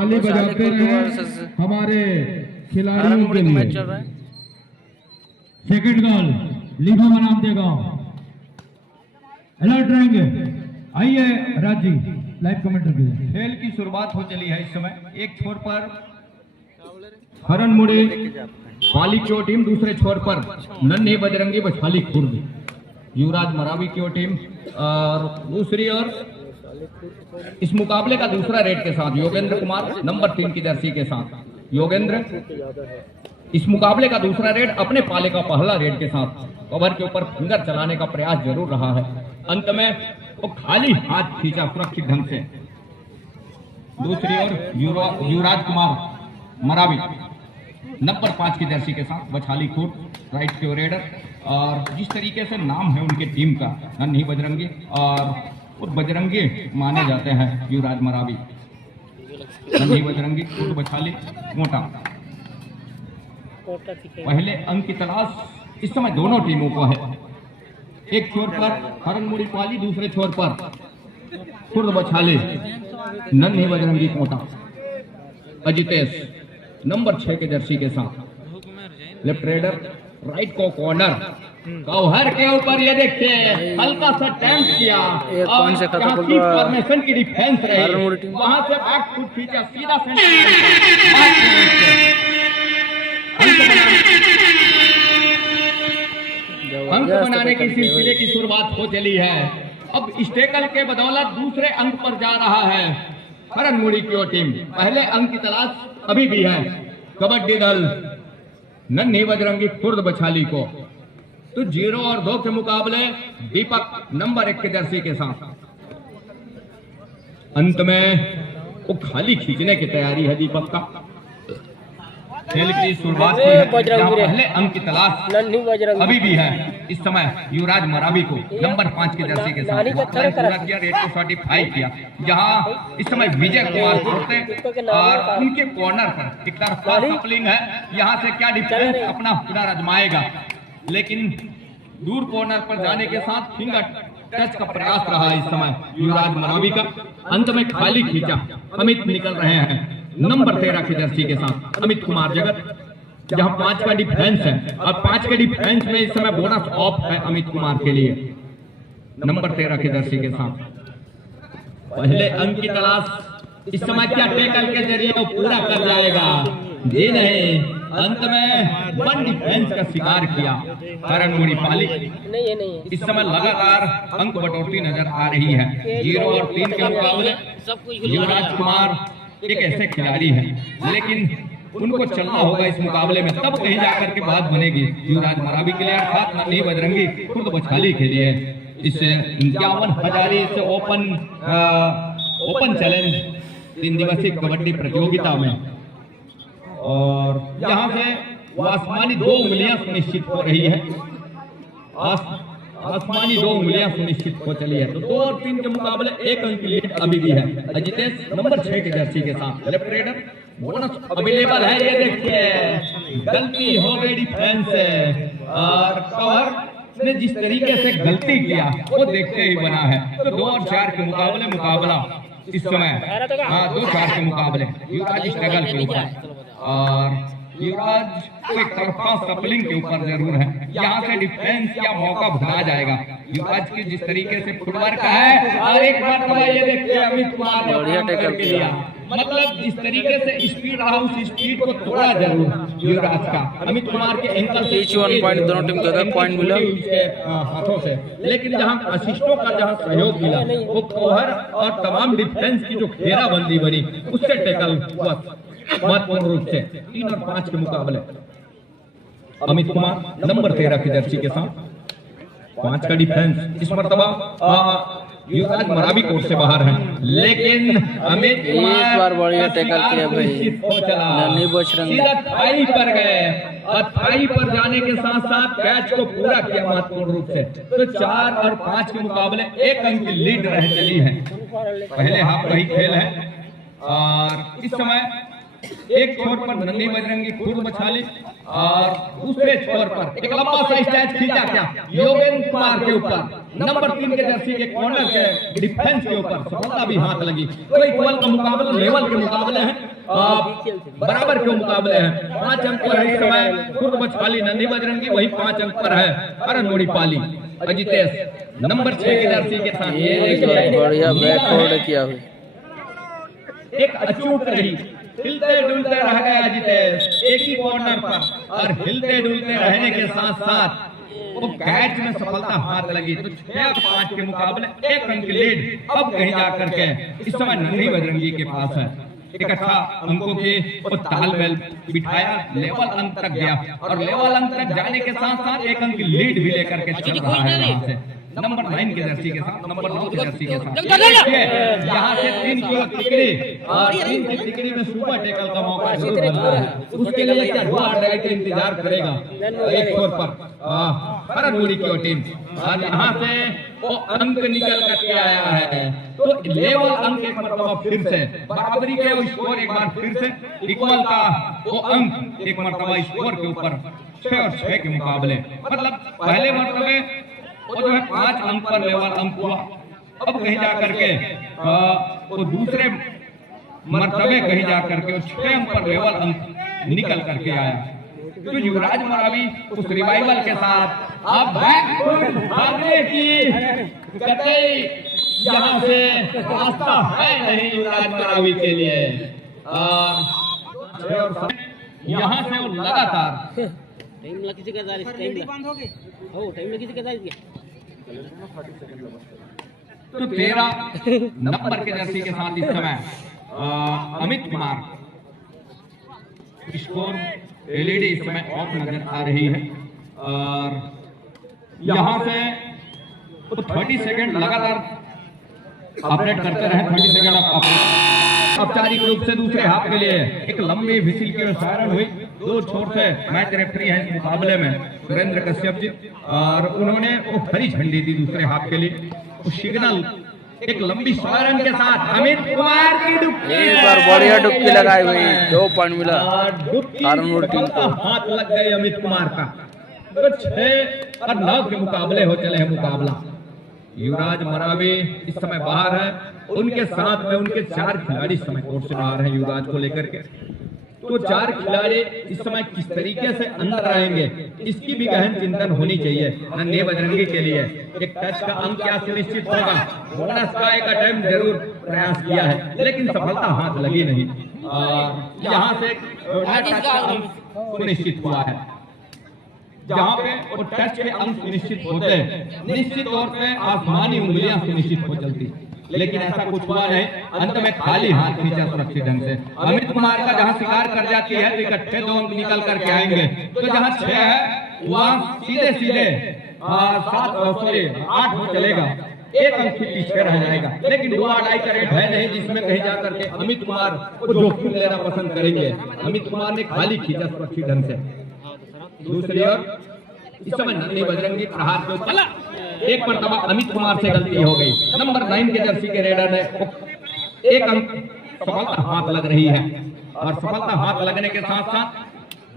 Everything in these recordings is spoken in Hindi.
ताली बजाते रहे हमारे खिलाड़ियों के लिए। सेकंड गोल लीभा मनाम देगा, अलर्ट रहेंगे। आइए राजी लाइव कमेंटर कीजिए। खेल की शुरुआत हो चली है। इस समय एक छोर पर हरन मुड़े पाली की टीम, दूसरे छोर पर नन्हे बजरंगी बछाली खुर्द युवराज मरावी की टीम, और दूसरी ओर इस मुकाबले का दूसरा रेड के साथ योगेंद्र कुमार नंबर 3 की जर्सी के साथ। योगेंद्र इस मुकाबले का दूसरा रेड अपने पाले का पहला रेड के साथ कवर के ऊपर फिंगर चलाने का प्रयास जरूर रहा है। अंत में वो खाली हाथ खींचा सुरक्षित ढंग से। दूसरी ओर युवराज कुमार मरावी नंबर 5 की जर्सी के साथ बछाली खुर्द राइट के रेडर, और जिस तरीके से नाम है उनके टीम का नन्ही बजरंगी, और बजरंगी माने जाते हैं युवराज मरावी। नन्ही बजरंगी खुर्द बछाली मोटा। पहले अंक की तलाश इस समय दोनों टीमों को है। एक छोर पर हरनमुड़ी पाली, दूसरे छोर पर खुर्द बछाली नन्ही बजरंगी कोटा। अजितेश नंबर 6 के जर्सी के साथ लेफ्ट रेडर, राइट को कॉर्नर कवर के ऊपर ये देखिए हल्का सा टैंक किया, कौन से खतरा बोल रहा है? फॉर्मेशन की डिफेंस रही, वहां से बैक फुट खींचा सीधा अंक बनाने की सिलसिले की शुरुआत हो चली है। अब इस टैकल के बदौलत दूसरे अंक पर जा रहा है हरनमुड़ी की टीम। पहले अंक की तलाश अभी भी है कबड्डी दल नन्ही बजरंगी खुर्द बछाली को। तो 0 और 2 के मुकाबले दीपक नंबर 1 के जर्सी के साथ। अंत में वो खाली खींचने की तैयारी है दीपक का। खेल की शुरुआत हुई है, जहां पहले अंक की तलाश अभी भी है इस समय युवराज मरावी को नंबर 5 की जर्सी के साथ पूरा किया, रेड को सर्टिफाई किया। जहां इस समय विजय कुमार होते और उनके कॉर्नर पर एक तरफा कपलिंग है, यहां से क्या डिफेंस अपना पूरा आजमाएगा, लेकिन दूर कॉर्नर पर जाने के साथ फिंगर टच का प्रयास रहा इस समय युवराज मरावी का। अंत में खाली खींचा, अमित निकल रहे हैं नंबर 13 की जर्सी के साथ अमित कुमार जगत, जहां 5 का डिफेंस है और 5 के डिफेंस में इस समय बोनस ऑफ है अमित कुमार के लिए नंबर 13 की जर्सी के साथ। पहले अंक की तलाश इस समय क्या टैकल के जरिए वो पूरा कर जाएगा, ये नहीं, अंत में वन डिफेंस का शिकार किया हरनमुड़ी पाली। इस समय लगातार अंक बटोती नजर आ रही है। 0 और 3 के मुकाबले युवराज कुमार एक ऐसे खिलाड़ी हैं, लेकिन उनको चलना होगा इस मुकाबले में, तब कहीं जाकर के बात बनेगी युवराज मरावी के लिए, अर्थात नन्ही बजरंगी खुर्द बछाली के लिए। इस 51,000 से ओपन चैलेंज 3 दिवसीय कबड्डी प्रतियोगिता में, और यहाँ से आसमानी 2 उंगलियां सुनिश्चित हो रही है, आसमानी 2 उंगलियां सुनिश्चित हो चली है। तो 2 और 3 के मुकाबले 1 अंक की लीड अभी भी है अजितेश नंबर 6 के जर्सी के साथ। लेफ्ट रेडर बोनस अवेलेबल है, ये देखिए गलती हो गई डिफेंस से, और कवर ने जिस तरीके से गलती किया वो देखते ही बना है। तो 2 और 4 के मुकाबला इस समय 2-4 के मुकाबले युवराज स्ट्रगल के ऊपर, और युवराज एक तरफा सपलिंग के ऊपर जरूर है। यहाँ से डिफेंस क्या मौका भुला जाएगा युवराज की जिस तरीके से फुटवर्क है, और एक बार ये देखिए अमित कुमार ने बढ़िया टैकल किया, मतलब जिस तरीके से स्पीड रहा उस स्पीड को थोड़ा जरूर युवराज का अमित कुमार के एंकल से 1 पॉइंट दोनों टीम का पॉइंट मिला हाथों से, लेकिन जहां असिस्टों का जहां सहयोग मिला वो कवर और तमाम डिफेंस की जो घेराबंदी बनी उससे टैकल हुआ महत्वपूर्ण रूप से। 3 और 5 के मुकाबले अमित कुमार नंबर 13 की जर्सी के साथ 5 का डिफेंस इस मर्तबा युवराज मरावी कोर्ट से बाहर है, लेकिन अमित एक बार बढ़िया टैकल किया भाई, नन्ही बजरंगी सीधा थाई पर गए, और थाई पर जाने के साथ साथ कैच को पूरा किया महत्वपूर्ण रूप से। तो 4 और 5 के मुकाबले 1 अंक की लीड रह चली है। पहले हाफ वही खेल है, और इस समय एक छोर पर नन्ही बजरंगी खुर्द बछाली, और दूसरे छोर पर एक लंबा सा स्टैच खींचा क्या योगेंद्र कुमार के ऊपर, नंबर 3 के जर्सी के कॉर्नर के डिफेंस के ऊपर सफलता भी हाथ लगी। तो इक्वल का मुकाबला, लेवल के मुकाबले हैं, बराबर के मुकाबले हैं। 5 अंक पर इस समय खुर्द बछवाली नन्ही बजरंगी, वही 5 अंक पर है अरनोड़ी पाली अजितेश नंबर 6 के जर्सी के साथ। ये बढ़िया बैकवर्ड किया हुआ, एक अचूक रही, हिलते डुलते रह गया अजितेश एक ही कॉर्नर पर, और हिलते डुलते रहने के साथ साथ वो कैच में सफलता हाथ लगी। तो 6-5 के मुकाबले 1 अंक लीड अब कहीं जाकर के इस समय नन्ही बजरंगी के पास है। एक अच्छा अंकों के तालमेल बिठाया, लेवल अंक तक गया, और लेवल अंक तक जाने के साथ साथ 1 अंक लीड भी लेकर के चल रहा है यहाँ से नंबर 9 के जर्सी के साथ, नंबर 9 के जर्सी के साथ। यहाँ से 3 किलो टिकड़ी, और 3 की टिकड़ी में सुपर टैकल का मौका जरूर बन रहा है। उसके लिए क्या हुआ के इंतजार करेगा एक छोर पर अरनोड़ी की टीम, और यहाँ से वो अंक निकल करके आया है। तो लेवल अंक एक मरतबा फिर से बराबरी के वो स्कोर एक बार फिर से इक्वल का वो अंक एक मरतबा स्कोर के ऊपर 6 और 6 के मुकाबले, मतलब पहले मरतबे वो जो है 5 अंक पर लेवल अंक हुआ, अब कहीं जाकर के वो दूसरे मरतबे कहीं जाकर के 6 अंक पर लेवल अंक निकल करके आया। तो युवराज मरावी उस रिवाइवल के साथ अब भागने की कतई यहाँ से रास्ता है नहीं युवराज मरावी के लिए। यहाँ से वो लगातार टाइम लगी किसी का टाइम बंद हो गए हो, टाइम लगी किसी का तो 13 नंबर के जर्सी के साथ इस समय अमित कुमार, स्कोर एलईडी इस समय ऑफ नजर आ रही है, और यहाँ से तो 30 सेकंड लगातार अपडेट करते रहे। 30 सेकंड औपचारिक रूप से दूसरे हाफ के लिए एक लंबी विसिल की सायरन हुई। 2 छोर से मैच रेफरी है इस मुकाबले में सुरेंद्र कश्यप जी, और उन्होंने वो हरी झंडी दी दूसरे हाफ के लिए। वो सिग्नल एक लंबी सायरन के साथ अमित कुमार की डुबकी, इस बार बढ़िया डुबकी लगाई हुई, 2 पॉइंट मिला अरनोड़ी टीम को। हाथ लग गए अमित कुमार का। तो 6 और 9 के मुकाबले हो चले हैं मुकाबला। युवराज मरावी इस समय बाहर है, उनके साथ में उनके 4 खिलाड़ी इस समय कोर्ट से बाहर हैं युवराज को लेकर के। तो 4 खिलाड़ी इस समय किस तरीके से अंदर आएंगे इसकी भी गहन चिंतन होनी चाहिए नन्ही बजरंगी के लिए। एक टच का अंक क्या सुनिश्चित होगा, बोनस का एक अटेम्प्ट जरूर प्रयास किया है, लेकिन सफलता हाथ लगी नहीं। यहाँ से टच का अंक सुनिश्चित हुआ है, जहाँ पे वो टच के अंक सुनिश्चित होते हैं निश्चित तौर पे आसमानी उंगलियां सुनिश्चित हो चलती, लेकिन ऐसा कुछ हुआ नहीं। अंत में खाली हाथ खींचा सुरक्षित ढंग से। अमित कुमार का जहां शिकार कर जाती है तो इकट्ठे 2 अंक निकल करके आएंगे। तो जहां 6 है वहां सीधे सीधे 8 हो चलेगा, 1 अंक पीछे रह जाएगा। लेकिन डुआडाई का रेट है नहीं जिसमें कहीं जाकर के अमित कुमार को जोखिम लेना पसंद करेंगे। अमित कुमार ने खाली खींचा सुरक्षित ढंग से। दूसरी ओर इस समय नन्ही बजरंगी प्रहार के ऊपर एक मरतबा अमित कुमार से गलती हो गई। नंबर 9 के जर्सी के रेडर ने 1 अंक सफलता हाथ लग रही है, और सफलता हाथ लगने के साथ साथ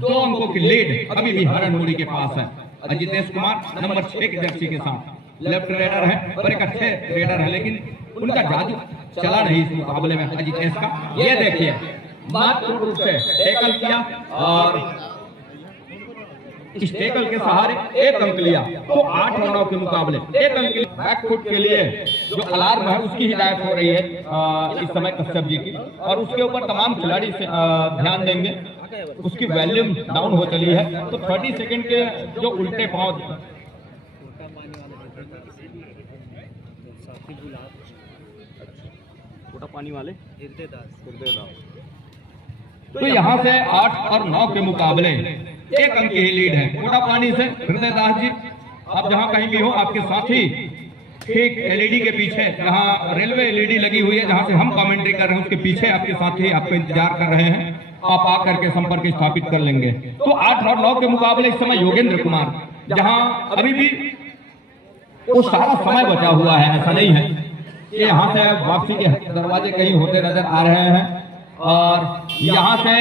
2 अंकों की लीड अभी भी अरनोड़ी के पास है। अजितेश कुमार नंबर 6 के जर्सी के साथ लेफ्ट रेडर है, और एक अच्छे रेडर है, लेकिन उनका जादू चला नहीं इस मुकाबले में अजितेश का। ये देखिए महत्वपूर्ण रूप से टैकल किया, और इस टैकल के सहारे 1 अंक लिया। तो 8 और 9 के मुकाबले 1 अंक बैक फुट के लिए जो अलार्म है उसकी हिदायत हो रही है इस समय कश्यप जी की, और उसके ऊपर तमाम खिलाड़ी से ध्यान देंगे। उसकी वॉल्यूम डाउन हो चली है। तो 30 सेकंड के जो उल्टे पांव छोटा पानी वाले तो यहाँ से 8 और 9 के मुकाबले 1 अंक की लीड है कोटा पानी से। हृदय दास जी, आप जहाँ कहीं भी हो, आपके साथी ठीक एलईडी के पीछे, जहाँ रेलवे एलईडी लगी हुई है, जहाँ से हम कमेंट्री कर रहे हैं, उसके पीछे आपके साथी आपको इंतजार कर रहे हैं। आप आकर के संपर्क स्थापित कर लेंगे। तो 8 और 9 के मुकाबले इस समय योगेंद्र कुमार, जहाँ अभी भी वो सारा समय बचा हुआ है, ऐसा नहीं है कि यहाँ से वापसी के दरवाजे कहीं होते नजर आ रहे हैं। और यहाँ से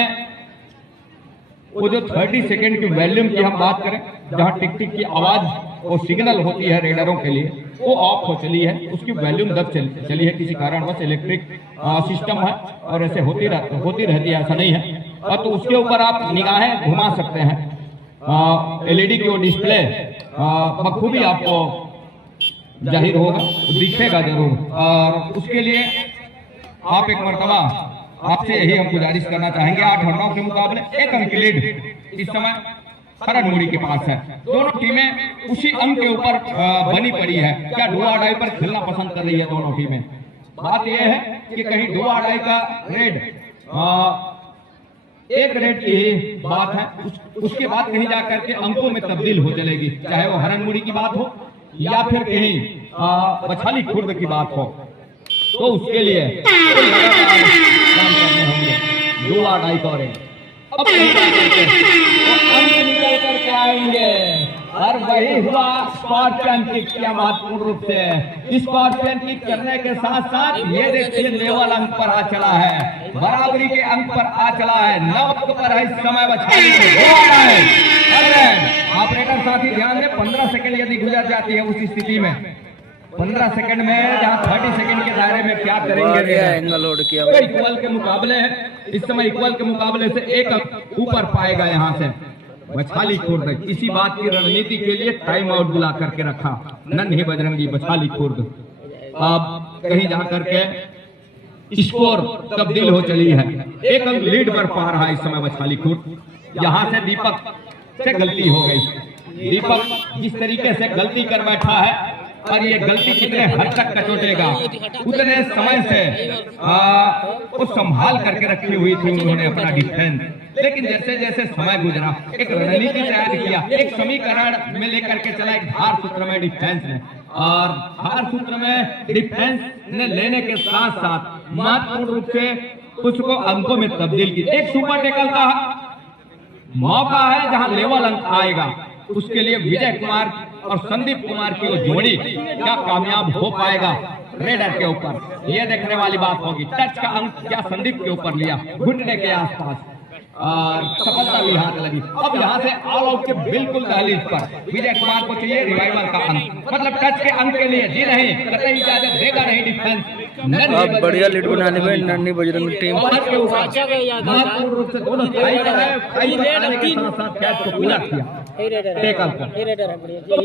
वो जो 30 सेकंड की वॉल्यूम की हम बात करें, जहाँ टिक टिक की आवाज और सिग्नल होती है रेडरों के लिए, वो ऑफ हो चली है, उसकी वॉल्यूम दब चली है किसी कारणवश, इलेक्ट्रिक सिस्टम है और ऐसे होती रहती है, ऐसा नहीं है। और तो उसके ऊपर आप निगाहें घुमा सकते हैं, एलईडी की वो डिस्प्ले बखूबी आपको जाहिर होगा, दिखेगा जरूर। और उसके लिए आप एक मरतबा आपसे यही हम गुजारिश करना चाहेंगे, 8 और 9 के मुकाबले 1 अंक की लीड इस समय हरन मुड़ी के पास है। दोनों टीमें उसी अंक के ऊपर बनी पड़ी है। क्या डुआ डाई पर खेलना पसंद कर रही है दोनों टीमें? बात यह है कि कहीं डुआ डाई का रेड एक रेड की बात है, उसके बाद कहीं जाकर के अंकों में तब्दील हो चलेगी, चाहे वो हरन मुड़ी की बात हो या फिर कहीं बछाली खुर्द की बात हो। तो उसके लिए काम करने होंगे डुआ डाई का रेड। अब अंक निकल करके आएंगे और वही हुआ स्कॉर्पियन किक किया महत्वपूर्ण रूप से। स्कॉर्पियन किक करने के साथ साथ ये देखिए लेवल अंक पर आ चला है, बराबरी के अंक पर आ चला है, 9 अंक पर है इस समय बछाली। ऑपरेटर साथी ध्यान दें, 15 सेकंड यदि गुजर जाती है उस स्थिति में, 15 सेकंड में जहां 30 सेकंड के दायरे में क्या करेंगे। एंगल लोड किया, इक्वल के मुकाबले है इस समय, इक्वल के मुकाबले से 1 अंक ऊपर पाएगा यहां से बछाली खुर्द। इसी बात की रणनीति के लिए टाइम आउट बुला करके रखा नन्ही बजरंगी बछाली खुर्द। अब कहीं जा करके स्कोर तब्दील हो चली है, 1 अंक लीड पर पा रहा है इस समय बछाली खुर्द। यहां से दीपक से गलती हो गई। दीपक जिस तरीके से गलती कर बैठा है और ये गलती कितने हद तक कचोटेगा, उतने समय से वो संभाल करके रखी हुई थी उन्होंने अपना डिफेंस। लेकिन जैसे जैसे समय गुजरा एक रणनीति तैयार किया, एक समीकरण में लेकर के चला, एक धार सूत्र में डिफेंस ने, और धार सूत्र में डिफेंस ने लेने के साथ साथ महत्वपूर्ण रूप से उसको अंकों में तब्दील की। एक सुपर टेकल का मौका है जहां लेवल अंक आएगा, उसके लिए विजय कुमार और संदीप कुमार की वो जोड़ी क्या कामयाब हो पाएगा रेडर के ऊपर, ये देखने वाली बात होगी। टच का अंक क्या संदीप के ऊपर लिया, घुटने के आसपास, और सफलता भी हाथ लगी। अब यहाँ से ऑल आउट के बिल्कुल दहलीज पर विजय कुमार को चाहिए रिवाइवल का अंक, मतलब टच के अंक के लिए जी नहीं, कतई इजाजत देगा नहीं डिफेंस। अब बढ़िया लीड बनाने में नन्ही बजरंग टीम महत्वपूर्ण रूप से दोनों कैच को पूरा किया।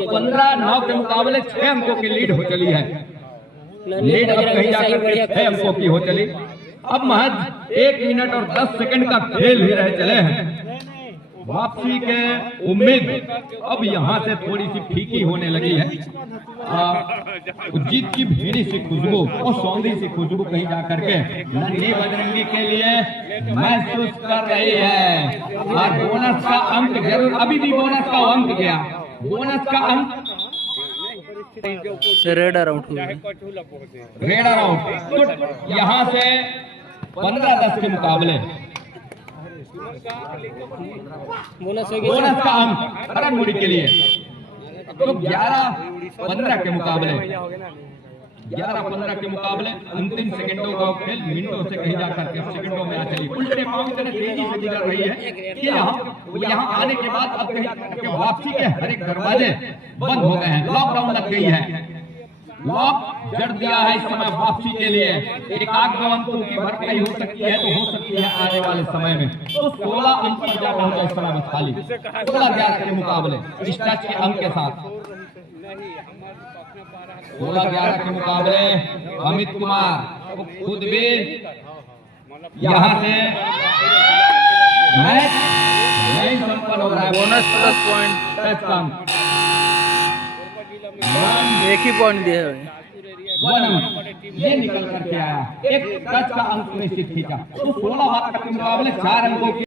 15-9 के मुकाबले 6 अंकों की लीड हो चली है। लीड अब कहीं जाकर 6 अंकों की हो चली। अब महज 1 मिनट और 10 सेकंड का खेल ही रह चले हैं। वापसी के उम्मीद अब यहाँ से थोड़ी सी फीकी होने लगी है। जीत की भीड़ी सी खुशबू और सौंधी सी खुशबू कहीं जाकर के नन्ही बजरंगी के लिए महसूस कर रही है। और बोनस का अंक जरूर, अभी भी बोनस का अंक गया, बोनस का अंक रेडर आउट हुआ, रेडर आउट। तो यहाँ से 15-10 के मुकाबले बोनस का अंक हरन मुड़ी के लिए। तो 11-15 के मुकाबले 11-15 के मुकाबले अंतिम सेकंडों का खेल मिनटों से कहीं जाकर के सेकंडों में आ चली। उल्टे पांव की तरह तेजी से गुजर रही है कि यहाँ आने के बाद अब कहीं वापसी के हर एक दरवाजे बंद हो गए हैं, लॉकडाउन लग गई है, लॉक जड़ दिया है इस समय वापसी के लिए। एक आध 2 अंकों की भरपाई हो सकती है, तो हो सकती है आने वाले समय में। तो 16 अंक पर जा पहुंचा इस समय बछाली 16-11 के मुकाबले इस टच के अंक के साथ। 16-11 के मुकाबले अमित कुमार खुद भी यहाँ से मैच नहीं संपन्न हो रहा है। बोनस प्लस पॉइंट टच का अंक 1 ही पॉइंट दिया है, 1 अंक ये निकल करके आया, एक टच का अंक निश्चित खींचा। तो 16 के मुकाबले 4 अंकों की